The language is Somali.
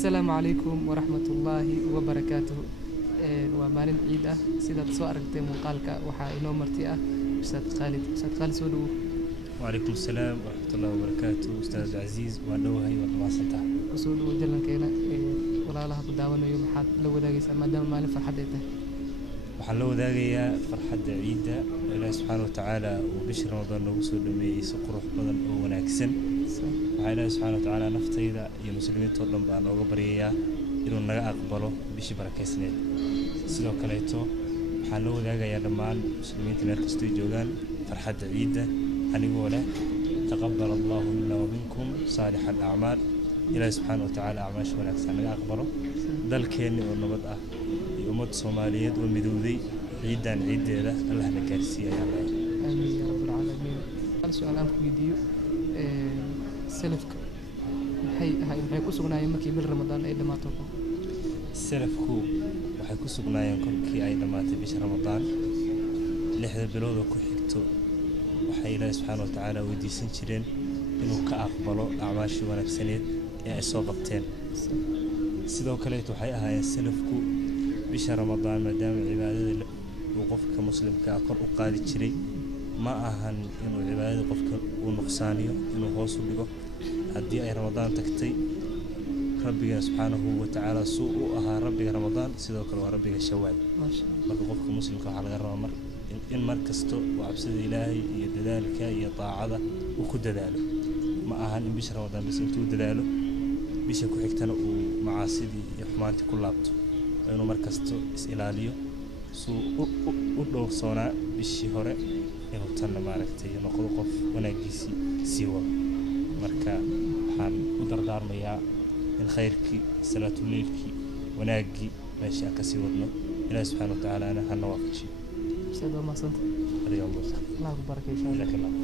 السلام عليكم ورحمة الله وبركاته. ومالين عيدة سيدة سؤال رجتي مقالك وحا إنو مرتئة أستاذ خالد سودو. وعليكم السلام ورحمة الله وبركاته أستاذ عزيز وأنوهي ومعصنتها وسودو جلن كينا ولا لها بداونا يوم حد لو ذاقي ما دام مالين فرحدته waxaan la wadaagayaa farxadda ciidda Ilaahay subxaanahu wa ta'aala uu bish Ramadan nagu soo dhameeyay si qurux badan oo wanaagsan waxaan Ilaahay subxaanahu wa ta'aala naftayda iyo muslimiinta oo dhan baan uga baryayaa inuu naga aqbalo bishii barakeysneed sidoo kale waxaan la wadaagayaa dhammaan muslimiinta meel kasta ay joogaan farxadda ciidda anigoo leh taqabbal Allahu minna wa minkum saalihal a'maal Ilaahay subxaanahu wa ta'aala a'maasha wanaagsan naga aqbalo dalkeenna oo nabad ah umad Soomaaliyeed oo midowday ciidan ciideeda Allah na gaarsiiyo ayaa leh آمين يا رب العالمين. هل سؤال أنا كويديو سلفك maxay ku sugnaayeen markii bil Ramadaan ay dhamaato salafku waxay ku sugnaayeen kolkii ay dhamaatay bisha Ramadaan lixda bilood oo ku xigto waxay Ilaahay subxaanahu wa ta'aala weydiisan jireen inuu ka aqbalo acmaashii wanaagsaneed ee ay soo qabteen sidoo kale waxay ahaayeen salafku bisha Ramadaan maadaama cibaadada uu qofka muslimka kor u qaadi jiray ma ahan inuu cibaadada qofka uu nuqsaaniyo inuu hoos u dhigo haddii ay Ramadaan tagtay rabbiga subxaanahu wa ta'aala suu u ahaa rabbiga Ramadaan sidoo kale waa rabbiga Shawaal marka qofka muslimka waxa laga rabaa in mar kasto uu cabsida Ilaahay iyo dadaalka iyo taacada uu ku dadaalo ma ahan in bisha Ramadaan bas intuu dadaalo bisha ku xigtana uu macaasidii iyo xumaantii ku laabto inuu markasto is ilaaliyo suu u dhowrsoonaa bishii hore inuu tan maaragtay noqdo qof wanaagiisii sii wado marka waxaan u dardaarmayaa in khayrkii salaatu leylkii wanaagii meesha ka sii wadno Ilaahay subxaanahu wa ta'aala ana hana waafajiyo sidoo ma santa adiga Allah ku barakeeyo jazakallahu